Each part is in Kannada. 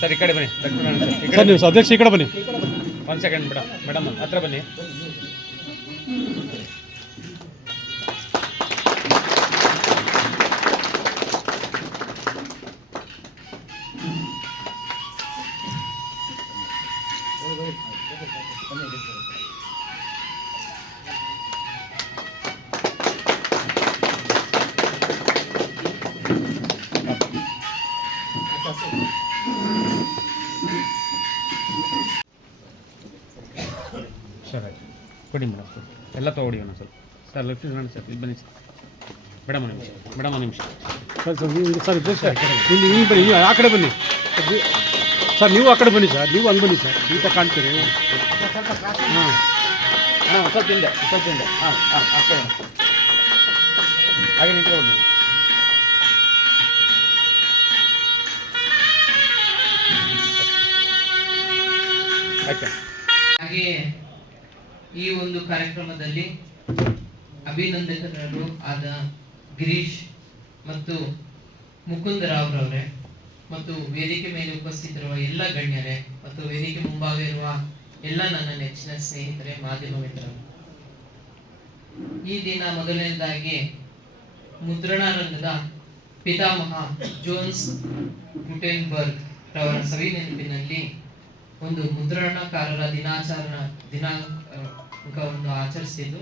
ಸರ್ ಈ ಕಡೆ ಬನ್ನಿ ಸರ್ ನೀವು ಅಧ್ಯಕ್ಷ ಈ ಕಡೆ ಬನ್ನಿ. 1 ಸೆಕೆಂಡ್ ಮೇಡಮ್ ಹತ್ರ ಬನ್ನಿ. ಸರ್ ಕೊಡಿ ಮೇಡಮ್, ಎಲ್ಲ ತೊಗೊಡಿ ಒಂದು ಸ್ವಲ್ಪ. ಸರ್ ಲೆಫ್ಟಿಂಗ್ ಸರ್ ಇಲ್ಲಿ ಬನ್ನಿ ಸರ್. ಮೇಡಮ್ ಒಂದು ನಿಮಿಷ ಸರ್ ನೀವು ಸರ್ ಇದು ಸರ್ ಇಲ್ಲಿ ನೀವು ಬನ್ನಿ, ನೀವು ಆ ಕಡೆ ಬನ್ನಿ ಸರ್, ನೀವು ಆ ಕಡೆ ಬನ್ನಿ ಸರ್, ನೀವು ಹಂಗೆ ಬನ್ನಿ ಸರ್, ಈಗ ಕಾಣ್ತೀರಿ. ಹಾಂ ಸ್ವಲ್ಪ ಹಿಂದೆ ಹಾಂ ಅಷ್ಟೇ ಹಾಗೆ ನಿಂತ್ಕೊಂಡು ಆಯ್ತಾ. ಹಾಗೆಯೇ ಈ ಒಂದು ಕಾರ್ಯಕ್ರಮದಲ್ಲಿ ಅಭಿನಂದಕರು ಆದ ಗಿರೀಶ್ ಮತ್ತು ಮುಕುಂದರಾವ್ ರವರೇ ಮತ್ತು ವೇದಿಕೆ ಮೇಲೆ ಉಪಸ್ಥಿತರಿರುವ ಎಲ್ಲ ಗಣ್ಯರೇ ಮತ್ತು ವೇದಿಕೆ ಮುಂಭಾಗ ಇರುವ ಎಲ್ಲ ನನ್ನ ನೆಚ್ಚಿನ ಸ್ನೇಹಿತರೆ, ಮಾಧ್ಯಮ ಮಿತ್ರರು, ಈ ದಿನ ಮೊದಲನೇದಾಗಿ ಮುದ್ರಣಾ ರಂಗದ ಪಿತಾಮಹ ಜೋನ್ಸ್ ಗುಟೆನ್ಬರ್ಗ್ ರವರ ಸವಿ ನೆನಪಿನಲ್ಲಿ ಒಂದು ಮುದ್ರಣಕಾರರ ದಿನಾಂಕವನ್ನು ಆಚರಿಸಿದ್ದು.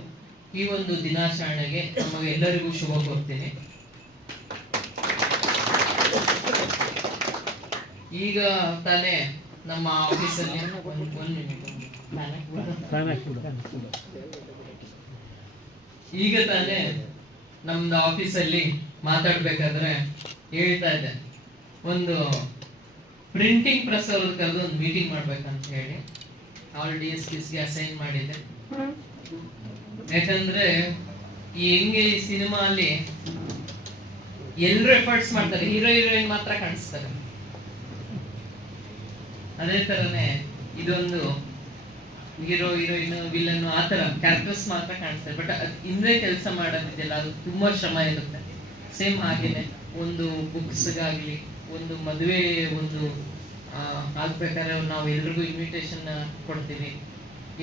ಈ ಒಂದು ದಿನಾಚರಣೆಗೆ ನಮಗೆಲ್ಲರಿಗೂ ಶುಭ ಕೋರ್ತೀನಿ. ಈಗ ತಾನೇ ನಮ್ಮ ಆಫೀಸಲ್ಲಿ ಈಗ ತಾನೇ ನಮ್ದು ಆಫೀಸಲ್ಲಿ ಮಾತಾಡ್ಬೇಕಾದ್ರೆ ಹೇಳ್ತಾ ಇದ್ದೆ, ಒಂದು ಪ್ರಿಂಟಿಂಗ್ ಪ್ರೆಸ್ ಅವ್ರದ್ದು ಕರೆದು ಒಂದು ಮೀಟಿಂಗ್ ಮಾಡ್ಬೇಕಂತ ಹೇಳಿ ಆಲ್ DSPsಗೆ ಅಸೈನ್ ಮಾಡಿದ್ದೆ. ಯಾಕಂದ್ರೆ ಹೆಂಗೆ ಈ ಸಿನಿಮಾ ಅಲ್ಲಿ ಎಲ್ಲರೂ ಎಫರ್ಟ್ಸ್ ಮಾಡ್ತಾರೆ, ಹೀರೋ ಹೀರೋಯಿನ್ ಮಾತ್ರ ಕಾಣಿಸ್ತಾರೆ. ಅದೇ ತರನೇ ಇದೊಂದು ಹೀರೋ ಹೀರೋಯಿನ್ ವಿಲನ್ ಆ ತರ ಕ್ಯಾರೆಕ್ಟರ್ಸ್ ಮಾತ್ರ ಕಾಣಿಸ್ತಾರೆ, ಬಟ್ ಹಿಂದೆ ಕೆಲಸ ಮಾಡೋದಿದೆಯಲ್ಲ ಅದು ತುಂಬಾ ಶ್ರಮ ಇರುತ್ತೆ. ಸೇಮ್ ಹಾಗೇನೆ ಒಂದು ಬುಕ್ಸ್ಗಾಗ್ಲಿ, ಒಂದು ಮದುವೆ ಒಂದು ಆಗ್ಬೇಕಾದ್ರೆ ನಾವು ಎಲ್ರಿಗೂ ಇನ್ವಿಟೇಷನ್ ಕೊಡ್ತೀವಿ.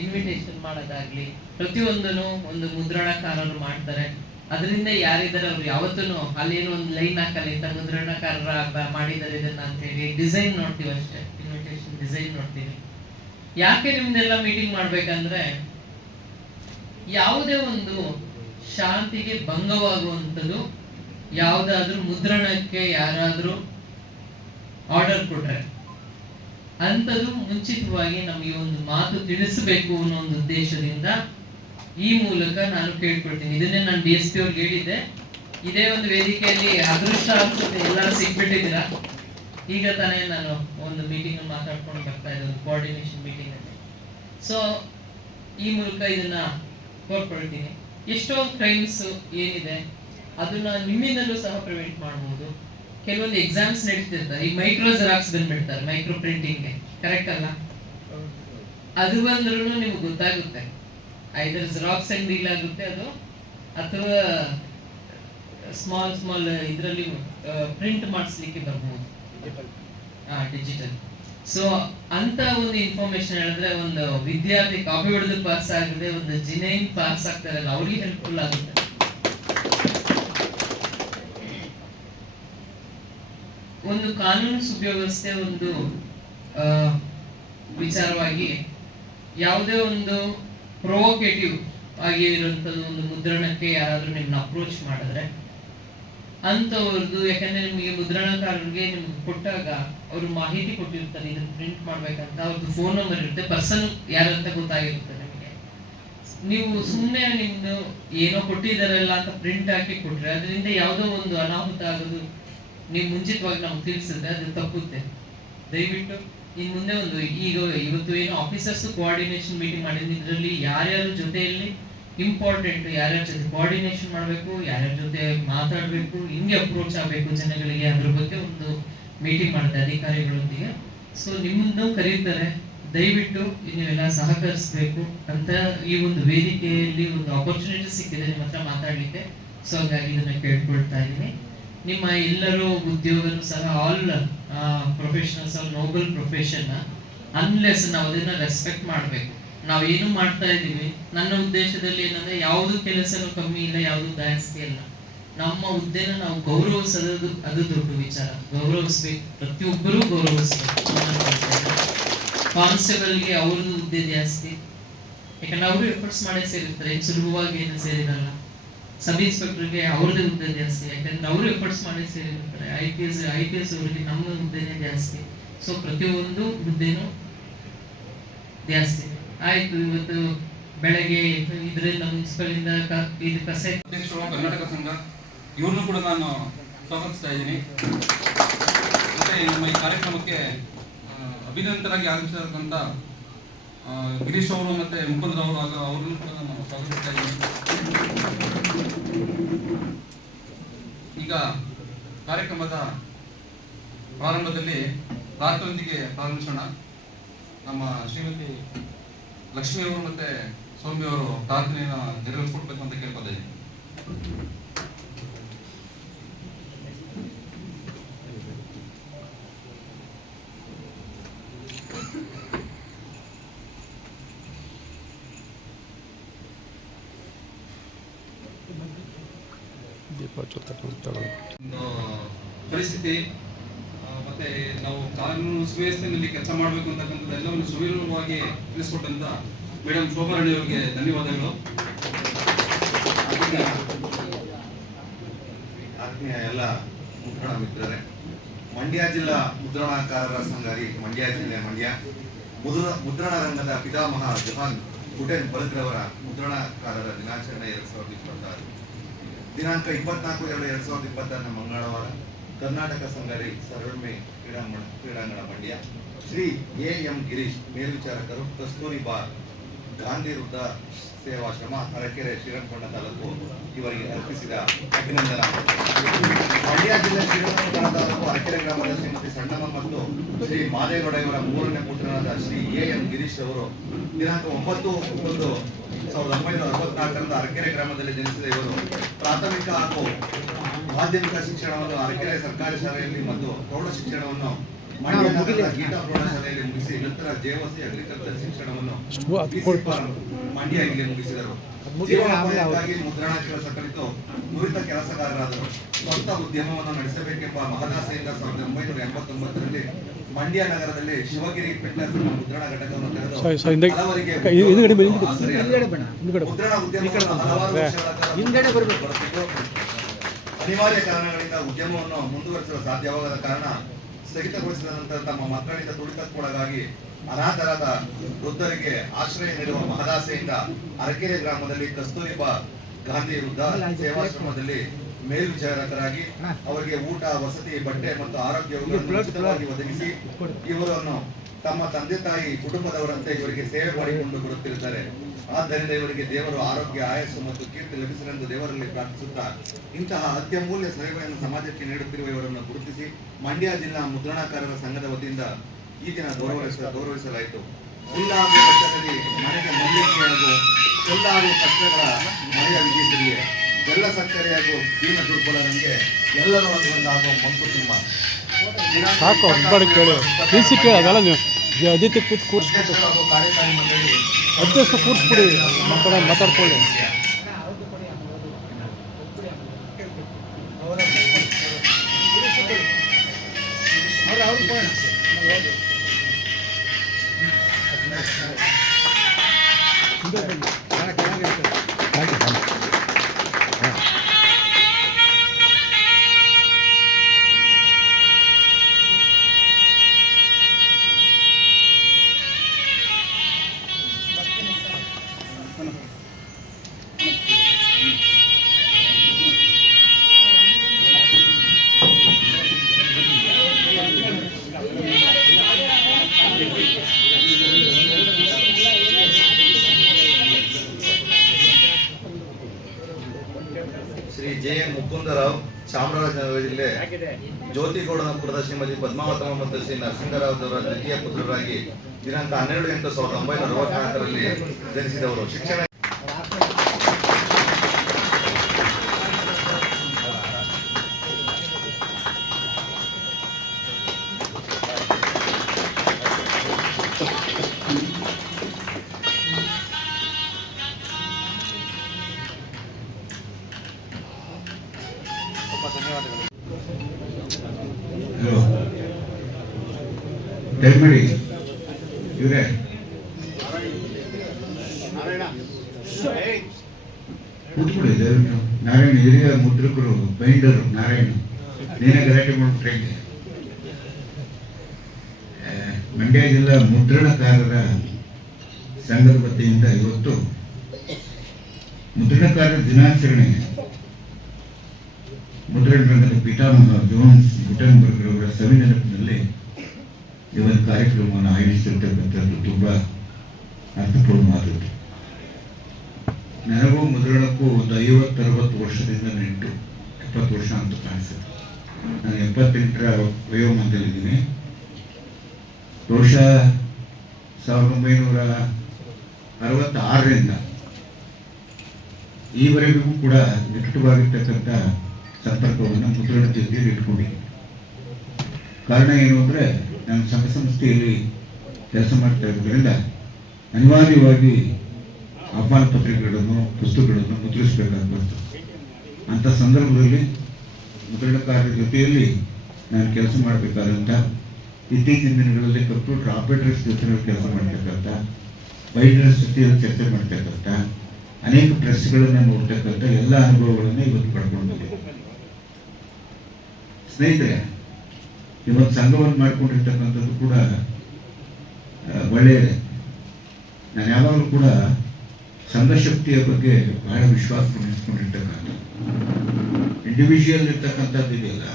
ಇನ್ವಿಟೇಷನ್ ಮಾಡೋದಾಗ್ಲಿ ಪ್ರತಿಯೊಂದನ್ನು ಒಂದು ಮುದ್ರಣಕಾರರು ಮಾಡ್ತಾರೆ. ಅದರಿಂದ ಯಾರಿದ್ದಾರೆ ಅವ್ರು ಯಾವತ್ತೂ ಅಲ್ಲೇನೋ ಒಂದು ಲೈನ್ ಹಾಕಲ್ಲ, ಇಂಥ ಮುದ್ರಣಕಾರರ ಮಾಡಿದ್ದಾರೆ ಇದನ್ನ ಅಂತ ಹೇಳಿ ಡಿಸೈನ್ ನೋಡ್ತೀವಿ ಅಷ್ಟೇ, ಇನ್ವಿಟೇಷನ್ ಡಿಸೈನ್ ನೋಡ್ತೀವಿ. ಯಾಕೆ ನಿಮ್ದೆಲ್ಲ ಮೀಟಿಂಗ್ ಮಾಡ್ಬೇಕಂದ್ರೆ ಯಾವುದೇ ಒಂದು ಶಾಂತಿಗೆ ಭಂಗವಾಗುವಂಥದ್ದು ಯಾವುದಾದ್ರೂ ಮುದ್ರಣಕ್ಕೆ ಯಾರಾದ್ರೂ ಆರ್ಡರ್ ಕೊಟ್ರೆ ಅಂಥದ್ದು ಮುಂಚಿತವಾಗಿ ನಮಗೆ ಒಂದು ಮಾತು ತಿಳಿಸಬೇಕು ಅನ್ನೋ ಒಂದು ಉದ್ದೇಶದಿಂದ ಈ ಮೂಲಕ ನಾನು ಕೇಳ್ಕೊಳ್ತೀನಿ. ಇದನ್ನೇ ನಾನು DSP ಅವ್ರಿಗೆ ಹೇಳಿದ್ದೆ. ಇದೇ ಒಂದು ವೇದಿಕೆಯಲ್ಲಿ ಅದೃಷ್ಟ ಅನ್ಸುತ್ತೆ, ಎಲ್ಲರೂ ಸಿಕ್ಬಿಟ್ಟಿದ್ದೀರಾ. ಈಗ ತಾನೇ ನಾನು ಒಂದು ಮೀಟಿಂಗ್ ಮಾತಾಡ್ಕೊಂಡು ಬರ್ತಾ ಇದ್ದೆ, ಒಂದು ಕೋಆರ್ಡಿನೇಷನ್ ಮೀಟಿಂಗ್ ಅಲ್ಲಿ. ಸೊ ಈ ಮೂಲಕ ಇದನ್ನ ಕೋರ್ಕೊಳ್ತೀನಿ. ಎಷ್ಟೊಂದು ಕ್ರೈಮ್ಸ್ ಏನಿದೆ ಅದನ್ನ ನಿಮ್ಮಿಂದಲೂ ಸಹ ಪ್ರಿವೆಂಟ್ ಮಾಡಬಹುದು. ಕೆಲವೊಂದು ಎಕ್ಸಾಮ್ಸ್ ನಡೀತಿರ್ತಾರೆ, ಈ ಮೈಕ್ರೋ ಜೆರಾಕ್ಸ್ ಬಂದ್ಬಿಡ್ತಾರೆ ಮೈಕ್ರೋ ಪ್ರಿಂಟಿಂಗ್ಗೆ, ಕರೆಕ್ಟ್ ಅಲ್ಲ? ಅದು ಬಂದ್ರೂ ನಿಮ್ಗೆ ಗೊತ್ತಾಗುತ್ತೆ, ಐದರ್ ಜೆರಾಕ್ಸ್ ಅಂಡ್ ಡೀಲ್ ಆಗುತ್ತೆ ಅದು, ಅಥವಾ ಸ್ಮಾಲ್ ಇದರಲ್ಲಿ ಪ್ರಿಂಟ್ ಮಾಡಿಸ್ಲಿಕ್ಕೆ ಬರ್ಬೋದು, ಡಿಜಿಟಲ್. ಸೊ ಅಂತ ಒಂದು ಇನ್ಫಾರ್ಮೇಶನ್ ಹೇಳಿದ್ರೆ ಒಂದು ವಿದ್ಯಾರ್ಥಿ ಕಾಪಿ ಹೊಡೆದು ಪಾಸ್ ಆಗದೆ ಒಂದು ಜಿನೈನ್ ಪಾಸ್ ಆಗ್ತಾರಲ್ಲ, ಅವ್ರಿಗೆ ಹೆಲ್ಪ್ಫುಲ್ ಆಗುತ್ತೆ. ಒಂದು ಕಾನೂನು ಸುವ್ಯವಸ್ಥೆ ಒಂದು ವಿಚಾರವಾಗಿ ಯಾವುದೇ ಒಂದು ಪ್ರೊವೋಕೇಟಿವ್ ಆಗಿ ಇರುವಂತದ್ದು ಒಂದು ಮುದ್ರಣಕ್ಕೆ ಯಾರಾದ್ರೂ ನಿಮ್ನ ಅಪ್ರೋಚ್ ಮಾಡಿದ್ರೆ ಅಂತವ್ರದ್ದು, ಯಾಕಂದ್ರೆ ನಿಮಗೆ ಮುದ್ರಣಕಾರರಿಗೆ ನಿಮ್ಗೆ ಕೊಟ್ಟಾಗ ಅವರು ಮಾಹಿತಿ ಕೊಟ್ಟಿರ್ತಾರೆ ಇದನ್ನ ಪ್ರಿಂಟ್ ಮಾಡ್ಬೇಕಂತ, ಅವ್ರದ್ದು ಫೋನ್ ನಂಬರ್ ಇರುತ್ತೆ, ಪರ್ಸನ್ ಯಾರಂತ ಗೊತ್ತಾಗಿರುತ್ತೆ ನಿಮಗೆ. ನೀವು ಸುಮ್ಮನೆ ನಿಮ್ದು ಏನೋ ಕೊಟ್ಟಿದಾರಲ್ಲ ಅಂತ ಪ್ರಿಂಟ್ ಹಾಕಿ ಕೊಟ್ರೆ ಅದರಿಂದ ಯಾವುದೋ ಒಂದು ಅನಾಹುತ ಆಗೋದು ನೀವು ಮುಂಚಿತವಾಗಿ ನಮ್ಗೆ ತಿಳಿಸಿದ್ರೆ ಅದು ತಪ್ಪುತ್ತೆ. ದಯವಿಟ್ಟು ಇನ್ ಮುಂದೆ ಒಂದು ಈಗ ಇವತ್ತು ಏನು ಆಫೀಸರ್ಸ್ ಕೋಆರ್ಡಿನೇಷನ್ ಮೀಟಿಂಗ್ ಮಾಡಿದ್ವಿ, ಇದರಲ್ಲಿ ಯಾರ್ಯಾರ ಜೊತೆಯಲ್ಲಿ ಇಂಪಾರ್ಟೆಂಟ್, ಯಾರ್ಯಾರ ಜೊತೆ ಕೋಆರ್ಡಿನೇಷನ್ ಮಾಡಬೇಕು, ಯಾರ್ಯಾರ ಜೊತೆ ಮಾತಾಡಬೇಕು, ಹಿಂಗೆ ಅಪ್ರೋಚ್ ಆಗಬೇಕು ಜನಗಳಿಗೆ, ಅದ್ರ ಬಗ್ಗೆ ಒಂದು ಮೀಟಿಂಗ್ ಮಾಡುತ್ತೆ ಅಧಿಕಾರಿಗಳೊಂದಿಗೆ. ಸೊ ನಿಮ್ಮನ್ನು ಕರೀತಾರೆ, ದಯವಿಟ್ಟು ನೀವೆಲ್ಲ ಸಹಕರಿಸಬೇಕು ಅಂತ ಈ ಒಂದು ವೇದಿಕೆಯಲ್ಲಿ ಒಂದು ಆಪರ್ಚುನಿಟಿ ಸಿಕ್ಕಿದೆ ನಿಮ್ಮ ಹತ್ರ ಮಾತಾಡ್ಲಿಕ್ಕೆ. ಸೊ ಹಾಗಾಗಿ ಇದನ್ನ ಕೇಳ್ಕೊಳ್ತಾ ಇದ್ದೀನಿ. ನಿಮ್ಮ ಎಲ್ಲರೂ ಉದ್ಯೋಗನೂ ಸಹ all professionals all noble profession, unless ನಾವು ಅದನ್ನ ರೆಸ್ಪೆಕ್ಟ್ ಮಾಡಬೇಕು. ನಾವು ಏನು ಮಾಡ್ತಾ ಇದ್ದೀವಿ, ನನ್ನ ಉದ್ದೇಶದಲ್ಲಿ ಏನಂದ್ರೆ ಯಾವುದು ಕೆಲಸನೂ ಕಮ್ಮಿ ಇಲ್ಲ, ಯಾವುದು ಜಾಸ್ತಿ ಇಲ್ಲ. ನಮ್ಮ ಹುದ್ದೆನ ನಾವು ಗೌರವಿಸೋದು ಅದು ದೊಡ್ಡ ವಿಚಾರ. ಗೌರವಿಸ್ಬೇಕು, ಪ್ರತಿಯೊಬ್ಬರೂ ಗೌರವಿಸ್ಬೇಕು. ಕಾನ್ಸ್ಟೇಬಲ್ಗೆ ಅವ್ರದ್ದು ಹುದ್ದೆ ಜಾಸ್ತಿ, ಯಾಕಂದ್ರೆ ಅವರು ಎಫರ್ಟ್ಸ್ ಮಾಡೇ ಸೇರಿರ್ತಾರೆ, ಏನು ಸುಲಭವಾಗಿ ಏನು ಸೇರಿರಲ್ಲ. ಸಬ್ ಇನ್ಸ್ಪೆಕ್ಟರ್ಗೆ ಅವ್ರದ್ದೇ ಹುದ್ದೆ ಜಾಸ್ತಿ, ಯಾಕಂದ್ರೆ ಅವರು ಎಫರ್ಟ್ಸ್ ಮಾಡೇ ಸೇರಿರ್ತಾರೆ. ಐ ಪಿ ಎಸ್ ಅವರಿಗೆ ನಮ್ಮ ಹುದ್ದೆನೇ ಜಾಸ್ತಿ. ಸೊ ಪ್ರತಿಯೊಂದು ಹುದ್ದೆನೂ ಜಾಸ್ತಿ ಆಯ್ತು. ಇವತ್ತು ಬೆಳಗ್ಗೆ ಇದರಿಂದ ಮುನ್ಸಿಪಲ್ ಇಂದ ಇದು ಕಸ ಅಧ್ಯಕ್ಷರು ಕರ್ನಾಟಕ ಸಂಘ, ಇವ್ರನ್ನೂ ಕೂಡ ನಾನು ಸ್ವಾಗತಿಸ್ತಾ ಇದ್ದೀನಿ. ಮತ್ತೆ ನಮ್ಮ ಈ ಕಾರ್ಯಕ್ರಮಕ್ಕೆ ಅಭಿನಂದರಾಗಿ ಆಗಮಿಸಿದಂಥ ಗಿರೀಶ್ ಅವರು ಮತ್ತೆ ಮುಕುಂದರವರು ಅವ್ರನ್ನೂ ಕೂಡ ನಾನು ಸ್ವಾಗತಿಸ್ತಾ ಇದ್ದೀನಿ. ಈಗ ಕಾರ್ಯಕ್ರಮದ ಪ್ರಾರಂಭದಲ್ಲಿ ಪ್ರಾರ್ಥನೆಯೊಂದಿಗೆ ಪ್ರಾರಂಭಿಸೋಣ. ನಮ್ಮ ಶ್ರೀಮತಿ ಲಕ್ಷ್ಮಿ ಅವರು ಮತ್ತೆ ಸೌಮ್ಯ ಅವರು ಪ್ರಾರ್ಥನೆಯನ್ನು ನೆರವೇರಿಸ್ಕೊಡ್ಬೇಕು ಅಂತ ಕೇಳ್ಕೊತಾ ಇದ್ದೀನಿ. ಒಂದು ಪರಿಸ್ಥಿತಿ ಮತ್ತೆ ನಾವು ಕಾನೂನು ಸುವ್ಯವಸ್ಥೆಯಲ್ಲಿ ಕೆಲಸ ಮಾಡಬೇಕು ಅಂತಕ್ಕಂಥದ್ದು ಎಲ್ಲವನ್ನು ಸುವಿರವಾಗಿ ತಿಳಿಸ್ಕೊಟ್ಟಂತ ಮೇಡಮ್ ಶೋಭಾರಾಣಿ ಅವರಿಗೆ ಧನ್ಯವಾದಗಳು. ಆತ್ಮೀಯ ಎಲ್ಲ ಮುದ್ರಣ ಮಿತ್ರರೇ, ಮಂಡ್ಯ ಜಿಲ್ಲಾ ಮುದ್ರಣಾಕಾರರ ಸಂಘ ಮಂಡ್ಯ ಜಿಲ್ಲೆ ಮಂಡ್ಯ ಮುದ್ರಣ ರಂಗದ ಪಿತಾಮಹ ಜಹಾನ್ ಹುಟೇನ್ ಬಲ್ಗ್ರವರ ಮುದ್ರಣಾಕಾರರ ದಿನಾಚರಣೆ 2026 ದಿನಾಂಕ 24/2/2026 ಮಂಗಳವಾರ ಕರ್ನಾಟಕ ಸಂಘರಿ ಸರ್ವಮೆ ಕ್ರೀಡಾಂಗಣ ಮಂಡ್ಯ ಶ್ರೀ ಎಂ ಗಿರೀಶ್ ಮೇಲ್ವಿಚಾರಕರು ಕಸ್ತೂರಿಬಾ ಗಾಂಧಿ ವೃದ್ಧ ಸೇವಾಶ್ರಮ ಅರಕೆರೆ ಶ್ರೀರಂಗಪಟ್ಟಣ ತಾಲೂಕು ಇವರಿಗೆ ಅರ್ಪಿಸಿದ ಅಭಿನಂದನಾ. ಮಂಡ್ಯ ಜಿಲ್ಲೆ ಶ್ರೀರಂಗಪಟ್ಟಣ ತಾಲೂಕು ಅರಕೆರೆ ಗ್ರಾಮದ ಶ್ರೀಮತಿ ಸಣ್ಣಮ್ಮ ಮತ್ತು ಶ್ರೀ ಮಾದೇಗೌಡ ಇವರ 3ನೇ ಪುತ್ರನಾದ ಶ್ರೀ ಎಂ ಗಿರೀಶ್ ಅವರು ದಿನಾಂಕ 9/11/1964 ಅರಕೆರೆ ಗ್ರಾಮದಲ್ಲಿ ಜನಿಸಿದ ಇವರು ಪ್ರಾಥಮಿಕ ಹಾಗೂ ಮಾಧ್ಯಮಿಕ ಶಿಕ್ಷಣವನ್ನು ಅರಕೆರೆ ಸರ್ಕಾರಿ ಶಾಲೆಯಲ್ಲಿ ಮತ್ತು ಪ್ರೌಢ ಶಿಕ್ಷಣವನ್ನು ಮಂಡ್ಯ ನಗರದ ಗೀತಾ ಪ್ರೌಢಶಾಲೆಯಲ್ಲಿ ಮುಗಿಸಿ ನಂತರ ಜೆಒಸಿ ಅಗ್ರಿಕಲ್ಚರ್ ಶಿಕ್ಷಣವನ್ನು ಮಂಡ್ಯ ಇಲ್ಲಿ ಮುಗಿಸಿದರು. ಜೀವನೋಪಾಯಕ್ಕಾಗಿ ಮುದ್ರಣ ಕೆಲಸ ಕಲಿತು ನುರಿತ ಕೆಲಸಗಾರರಾದರು. ಸ್ವಂತ ಉದ್ಯಮವನ್ನು ನಡೆಸಬೇಕೆಂಬ ಮಹದಾಸೆಯಿಂದ 1989ರಲ್ಲಿ ಮಂಡ್ಯ ನಗರದಲ್ಲಿ ಶಿವಗಿರಿ ಪೆಟ್ಲರ್ಸ್ ಮುದ್ರಣ ಘಟಕವನ್ನು ತೆರೆದು ಹಲವರಿಗೆ ಮುದ್ರಣ ಉದ್ಯಮವನ್ನು ಹಲವಾರು ವರ್ಷಗಳ ಕಾಲ ಬರುತ್ತಿದ್ದು ಅನಿವಾರ್ಯ ಕಾರಣಗಳಿಂದ ಉದ್ಯಮವನ್ನು ಮುಂದುವರಿಸಲು ಸಾಧ್ಯವಾಗದ ಕಾರಣ ಸ್ಥಗಿತಗೊಳಿಸಿದ ನಂತರ ತಮ್ಮ ಮಕ್ಕಳಿಂದ ತುಳಿತಕ್ಕೊಳಗಾಗಿ ಅನಾಥರಾದ ವೃದ್ಧರಿಗೆ ಆಶ್ರಯ ನೀಡುವ ಮಹದಾಸೆಯಿಂದ ಅರಕೆರೆ ಗ್ರಾಮದಲ್ಲಿ ಕಸ್ತೂರಿಬಾ ಗಾಂಧಿ ವೃದ್ಧ ಸೇವಾಶ್ರಮದಲ್ಲಿ ಮೇಲ್ವಿಚಾರಕರಾಗಿ ಅವರಿಗೆ ಊಟ, ವಸತಿ, ಬಟ್ಟೆ ಮತ್ತು ಆರೋಗ್ಯವನ್ನು ಉಚಿತವಾಗಿ ಒದಗಿಸಿ ಇವರನ್ನು ತಮ್ಮ ತಂದೆ ತಾಯಿ ಕುಟುಂಬದವರಂತೆ ಇವರಿಗೆ ಸೇವೆ ಮಾಡಿಕೊಂಡು ಬರುತ್ತಿರುತ್ತಾರೆ. ಆದ್ದರಿಂದ ಇವರಿಗೆ ದೇವರು ಆರೋಗ್ಯ, ಆಯಸ್ಸು ಮತ್ತು ಕೀರ್ತಿ ಲಭಿಸಲೆಂದು ದೇವರಲ್ಲಿ ಪ್ರಾರ್ಥಿಸುತ್ತಾ ಇಂತಹ ಅತ್ಯಮೂಲ್ಯ ಸೇವೆಯನ್ನು ಸಮಾಜಕ್ಕೆ ನೀಡುತ್ತಿರುವ ಇವರನ್ನು ಗುರುತಿಸಿ ಮಂಡ್ಯ ಜಿಲ್ಲಾ ಮುದ್ರಣಾಕಾರರ ಸಂಘದ ವತಿಯಿಂದ ಈ ದಿನ ಗೌರವಿಸಲಾಯಿತು. ಹುಲ್ಲಾಗು ಬೆಟ್ಟದಲ್ಲಿ ಮನೆಗೆ ಮಲ್ಲಿಗೆ ಹಾಗೂ ಹುಲ್ಲಾಗು ಕಷ್ಟಗಳ ಮನೆಯ ವಿಜಯಿಸಿರಿಗೆ ಎಲ್ಲ ಸಕ್ಕರೆ ಹಾಗೂ ದೀನ ದುರ್ಬಲರಿಗೆ ಎಲ್ಲರೂ ಒಂದಾಗುವ ಮಂಕುತಿಮ್ಮ ಸಾಕು ಒಬ್ಬರು ಕೇಳಿ ತಿಳಿಸಿ ಕೇಳಿ ಅದೆಲ್ಲ ಅದಿತಿ ಕೂರಿಸ್ಬಿಟ್ಟು ಹಾಗೂ ಕಾರ್ಯಕಾರಿ ಮಂಡಳಿ ಅಧ್ಯಕ್ಷ ಕೂರಿಸ್ಬಿಡಿ ಮಾತಾಡ್ಕೊಳ್ಳಿ. ಶ್ರೀ ಜೆ.ಎಂ. ಮುಕುಂದರಾವ್ ಚಾಮರಾಜನಗರ ಜಿಲ್ಲೆ ಜ್ಯೋತಿಗೌಡನಪುರದ ಶ್ರೀಮತಿ ಪದ್ಮಾವತಮ್ಮ ಮತ್ತು ಶ್ರೀ ನರಸಿಂಹರಾವ್ ಅವರ ದ್ವಿತೀಯ ಪುತ್ರರಾಗಿ ದಿನಾಂಕ 12/8/1964ರಲ್ಲಿ ಜನಿಸಿದವರು. ಶಿಕ್ಷಣ ದಯಮಾಡಿ ಇವರೇ ಕೂತ್ಕೊಳ್ಳಿ ದಯವಿಟ್ಟು. ನಾರಾಯಣ ಹಿರಿಯ ಮುದ್ರಕರು, ಬೈಂಡರು ನಾರಾಯಣ, ನೀನೇ ಗಲಾಟೆ ಮಾಡ್ಬಿಟ್ರೆ ಹೆಂಗೆ? ಮಂಡ್ಯ ಜಿಲ್ಲಾ ಮುದ್ರಣಕಾರರ ಸಂಘದ ವತಿಯಿಂದ ಇವತ್ತು ಮುದ್ರಣಕಾರರ ದಿನಾಚರಣೆ ಮುದ್ರಣ ರಂಗದ ಪಿತಾಮಹ ಜೋನ್ಸ್ ಗುಟೆನ್ಬರ್ಗ್ ಅವರ ಸವಿನೆನಪಿನಲ್ಲಿ ಈ ಒಂದು ಕಾರ್ಯಕ್ರಮವನ್ನು ಆಯೋಜಿಸಿರ್ತಕ್ಕಂಥದ್ದು ತುಂಬ ಅರ್ಥಪೂರ್ಣವಾದದ್ದು. ನನಗೂ ಮುದ್ರಣಕ್ಕೂ ಒಂದು 50-60 ವರ್ಷದಿಂದ ನೆಂಟು, 70 ವರ್ಷ ಅಂತ ಕಾಣಿಸುತ್ತೆ. ನಾನು 78ರ ವಯೋಮಾನದಲ್ಲಿದ್ದೀನಿ. ಬಹುಶಃ 1966ರಿಂದ ಈವರೆಗೂ ಕೂಡ ನಿಕಟವಾಗಿರ್ತಕ್ಕಂಥ ಸಂಪರ್ಕವನ್ನು ಮುದ್ರಣ ಜೊತೆಯಲ್ಲಿ ಇಟ್ಕೊಂಡಿದ್ದೀನಿ. ಕಾರಣ ಏನು ಅಂದರೆ, ನಾನು ಸಂಘ ಸಂಸ್ಥೆಯಲ್ಲಿ ಕೆಲಸ ಮಾಡ್ತಾ ಇರೋದ್ರಿಂದ ಅನಿವಾರ್ಯವಾಗಿ ಆಹ್ವಾನ ಪತ್ರಿಕೆಗಳನ್ನು, ಪುಸ್ತಕಗಳನ್ನು ಮುದ್ರಿಸಬೇಕಾಗ್ಬಾರ್ದು. ಅಂಥ ಸಂದರ್ಭದಲ್ಲಿ ಮುದ್ರಣಕಾರರ ಜೊತೆಯಲ್ಲಿ ನಾನು ಕೆಲಸ ಮಾಡಬೇಕಾದಂಥ, ಇತ್ತೀಚಿನ ದಿನಗಳಲ್ಲಿ ಕಂಪ್ಯೂಟರ್ ಆಪರೇಟರ್ಸ್ ಜೊತೆ ಕೆಲಸ ಮಾಡ್ತಕ್ಕಂಥ, ವೈದ್ಯರ ಜೊತೆಯಲ್ಲಿ ಚರ್ಚೆ ಮಾಡ್ತಕ್ಕಂಥ, ಅನೇಕ ಪ್ರೆಸ್ಗಳನ್ನು ನೋಡ್ತಕ್ಕಂಥ ಎಲ್ಲ ಅನುಭವಗಳನ್ನು ಇವತ್ತು ಪಡ್ಕೊಂಡಿದೆ. ಸ್ನೇಹಿತರೆ, ಇವತ್ತು ಸಂಘವನ್ನು ಮಾಡಿಕೊಂಡಿರ್ತಕ್ಕಂಥದ್ದು ಕೂಡ ಒಳ್ಳೆಯದೇ. ನಾನು ಯಾವಾಗಲೂ ಕೂಡ ಸಂಘಶಕ್ತಿಯ ಬಗ್ಗೆ ಬಹಳ ವಿಶ್ವಾಸ ಇಟ್ಕೊಂಡಿರ್ತಕ್ಕಂಥ, ಇಂಡಿವಿಜುವಲ್ ಇರ್ತಕ್ಕಂಥದ್ದು ಇದೆಯಲ್ಲ,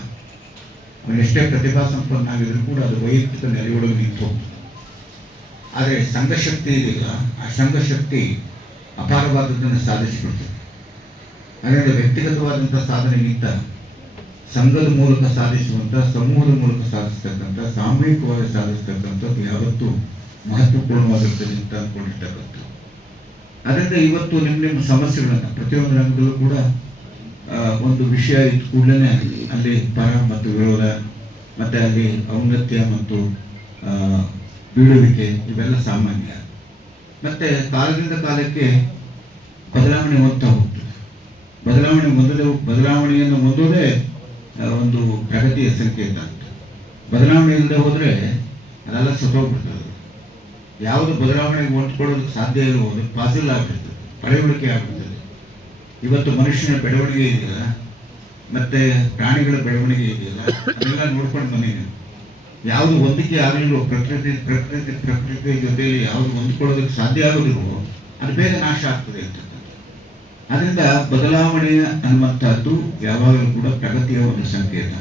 ಅವನೆಷ್ಟೇ ಪ್ರತಿಭಾ ಸಂಪನ್ನ ಆಗಿದ್ರು ಕೂಡ ಅದು ವೈಯಕ್ತಿಕ ನೆಲೆಯೊಳಗೆ ನಿಂತು. ಆದರೆ ಸಂಘಶಕ್ತಿ ಇದೆಯಲ್ಲ, ಆ ಸಂಘಶಕ್ತಿ ಅಪಾರವಾದದ್ದನ್ನು ಸಾಧಿಸಿಕೊಡ್ತದೆ. ಅದರಿಂದ ವ್ಯಕ್ತಿಗತವಾದಂಥ ಸಾಧನೆಗಿಂತ ಸಂಘದ ಮೂಲಕ ಸಾಧಿಸುವಂಥ, ಸಮೂಹದ ಮೂಲಕ ಸಾಧಿಸ್ತಕ್ಕಂಥ, ಸಾಮೂಹಿಕವಾಗಿ ಸಾಧಿಸ್ತಕ್ಕಂಥದ್ದು ಯಾವತ್ತೂ ಮಹತ್ವಪೂರ್ಣವಾಗಿರ್ತದೆ ಅಂತ ಅಂದ್ಕೊಂಡಿರ್ತಕ್ಕಂಥ. ಅದರಿಂದ ಇವತ್ತು ನಿಮ್ಮ ಸಮಸ್ಯೆಗಳನ್ನು ಪ್ರತಿಯೊಂದು ರಂಗದಲ್ಲೂ ಕೂಡ ಒಂದು ವಿಷಯ ಇದ್ದ ಕೂಡಲೇ ಅಲ್ಲಿ ಪರ ಮತ್ತು ವಿರೋಧ, ಮತ್ತು ಅಲ್ಲಿ ಔನ್ನತ್ಯ ಮತ್ತು ಬೀಳುವಿಕೆ ಇವೆಲ್ಲ ಸಾಮಾನ್ಯ. ಮತ್ತು ಕಾಲದಿಂದ ಕಾಲಕ್ಕೆ ಬದಲಾವಣೆ ಹೊಂದ್ತಾ ಹೋಗ್ತದೆ. ಬದಲಾವಣೆಯನ್ನು ಹೊಂದೋದೇ ಒಂದು ಪ್ರಗತಿಯ ಸಂಕೇತ ಅಂತ. ಬದಲಾವಣೆ ಇಲ್ಲದೆ ಹೋದರೆ ಅದೆಲ್ಲ ಸತ್ತೋಗ್ಬಿಡ್ತದೆ. ಯಾವುದು ಬದಲಾವಣೆಗೆ ಹೊಂದ್ಕೊಳ್ಳೋದಕ್ಕೆ ಸಾಧ್ಯ ಇಲ್ಲ ಹೋದ್ರೆ ಪಾಸಿಲ್ ಆಗ್ಬಿಡ್ತದೆ, ಪಳೆಯುಳಿಕೆ ಆಗ್ಬಿಡ್ತದೆ. ಇವತ್ತು ಮನುಷ್ಯನ ಬೆಳವಣಿಗೆ ಇದೆಯಲ್ಲ, ಮತ್ತು ಪ್ರಾಣಿಗಳ ಬೆಳವಣಿಗೆ ಇದೆಯಲ್ಲ, ಅದೆಲ್ಲ ನೋಡ್ಕೊಂಡು ಬಂದಿದ್ದೀವಿ. ಯಾವುದು ಹೊಂದಿಕೆ ಆಗಲಿಲ್ಲೋ, ಪ್ರಕೃತಿ ಜೊತೆಯಲ್ಲಿ ಯಾವುದು ಹೊಂದ್ಕೊಳ್ಳೋದಕ್ಕೆ ಸಾಧ್ಯ ಆಗೋದಿಲ್ವೋ ಅದು ಬೇಗ ನಾಶ ಆಗ್ತದೆ ಅಂತ. ಅದರಿಂದ ಬದಲಾವಣೆ ಅನ್ನುವಂಥದ್ದು ಯಾವಾಗಲೂ ಕೂಡ ಪ್ರಗತಿಯ ಒಂದು ಸಂಕೇತ.